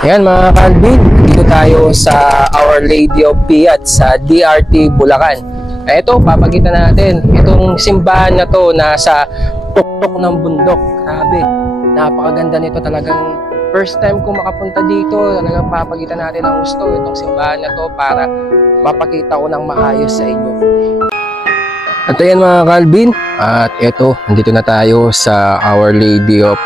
Ayan mga Calvin, dito tayo sa Our Lady of Piat sa DRT Bulacan. Ito, papakita natin itong simbahan na to nasa tuktok ng bundok. Grabe, napakaganda nito talagang. First time ko makapunta dito, talagang papakita natin ang gusto itong simbahan na to para mapakita ko ng maayos sa inyo. At ayan mga Calvin, at ito, nandito na tayo sa Our Lady of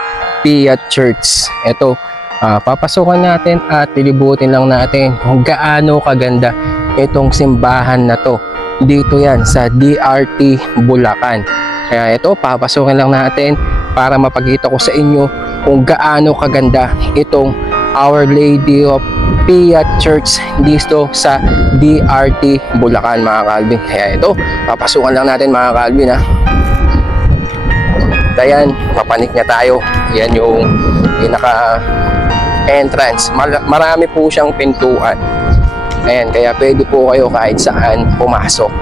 Piat Church. Ito, papasokan natin at lilibutin lang natin kung gaano kaganda itong simbahan na to. Dito yan sa DRT Bulacan. Kaya ito, papasokan lang natin para mapakita ko sa inyo kung gaano kaganda itong Our Lady of Piat Church dito sa DRT Bulacan mga Calvin. Kaya ito, papasukan lang natin mga Calvin ha. Ayan, papanik na tayo. Yan yung pinaka entrance. Marami po siyang pintuan. Ayan, kaya pwede po kayo kahit saan pumasok.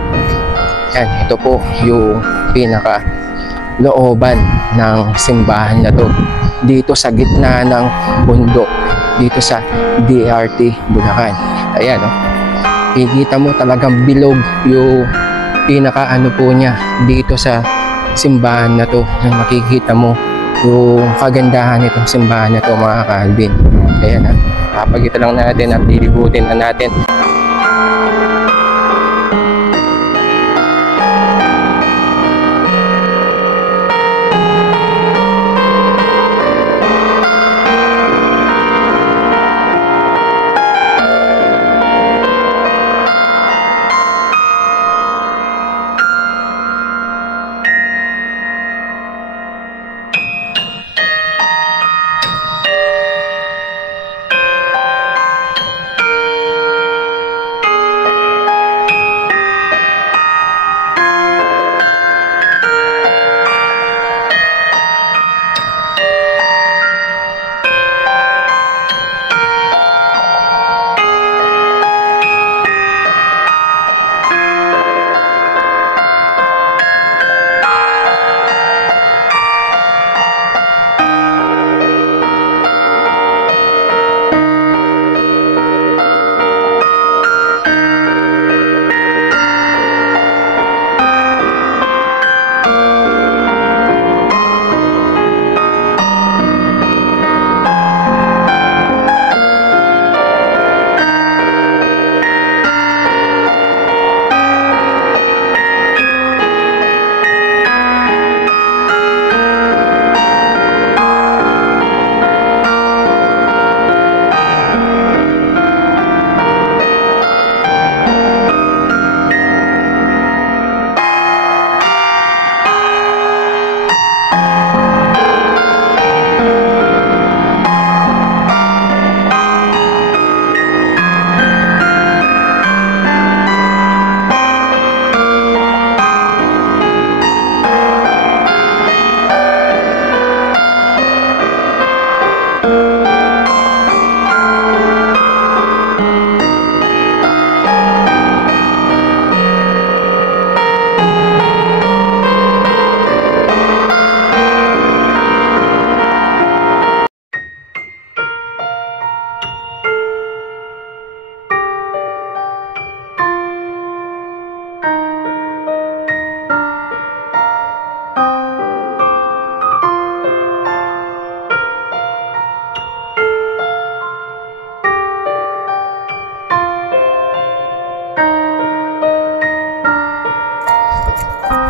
Ayan, ito po yung pinaka looban ng simbahan na to. Dito sa gitna ng bundok. Dito sa DRT Bulacan. Ayan, oh. Ikita mo talagang bilog yung pinaka ano po niya dito sa simbahan na to. Makikita mo yung kagandahan nitong simbahan na to mga Calvin. Ayan ha, papakita lang natin at lilibutin na natin.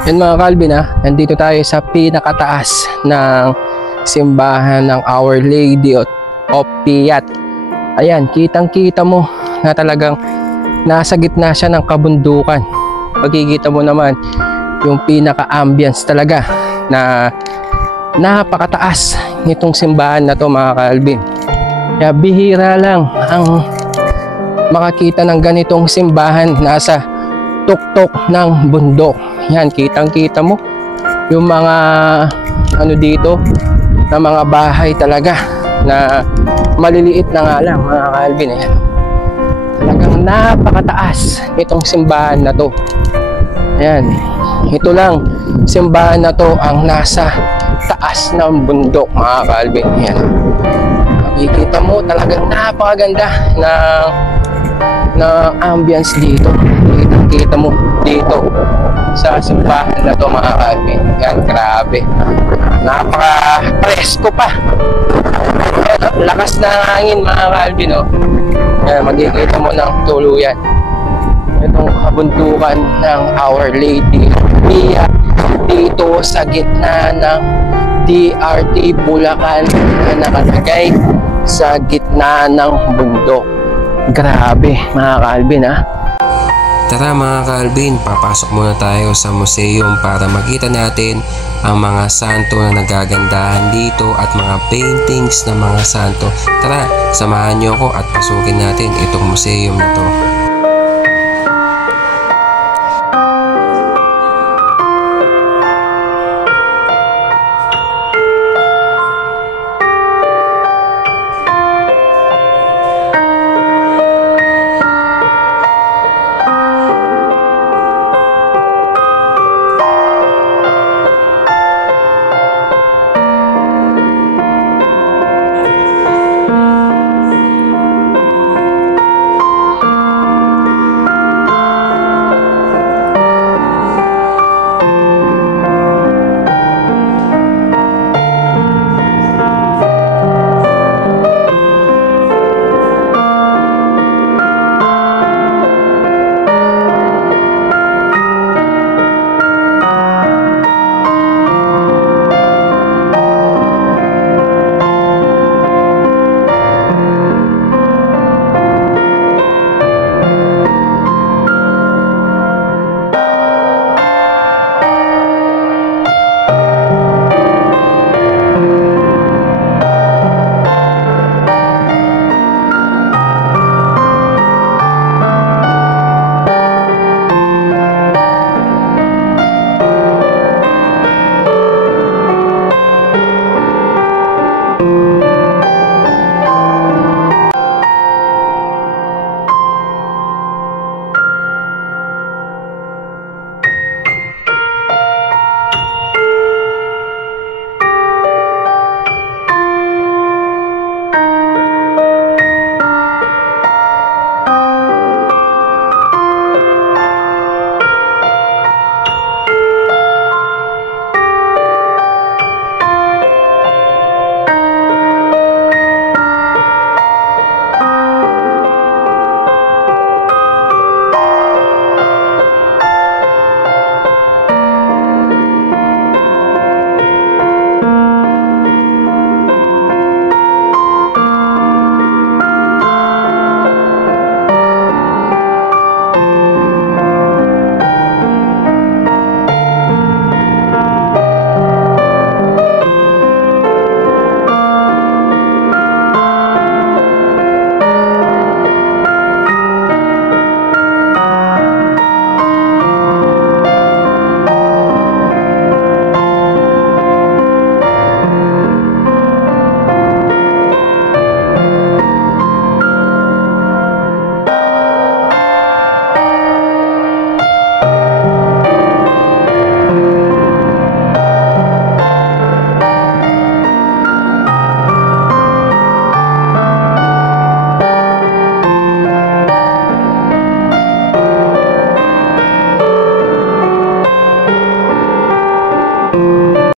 Yan mga Calvin ha, nandito tayo sa pinakataas ng simbahan ng Our Lady of Piat. Ayan, kitang kita mo na talagang nasa gitna siya ng kabundukan. Pagkikita mo naman yung pinaka-ambience talaga na napakataas nitong simbahan na to mga Calvin. Kaya bihira lang ang makakita ng ganitong simbahan nasa tuktok ng bundok. Yan, kitang-kita mo yung mga ano dito na mga bahay talaga na maliliit na nga lang mga Calvin. Ayan. Talagang napakataas itong simbahan na to. Ayan, ito lang simbahan na to ang nasa taas ng bundok mga Calvin. Ayan. makikita mo talagang napakaganda ng ambience dito. Kita mo dito sa simbahan na to mga kalbi. Yan, grabe. Napaka-presko pa. Yan, lakas na hangin mga kalbi, no? Yan, makikita mo ng tuluyan itong kabundukan ng Our Lady Pia dito sa gitna ng DRT Bulacan na nakalagay sa gitna ng bundok. Grabe mga Calvin, ha? Tara mga Calvin, papasok muna tayo sa museum para makita natin ang mga santo na nagagandahan dito at mga paintings ng mga santo. Tara, samahan niyo ako at pasukin natin itong museum na to.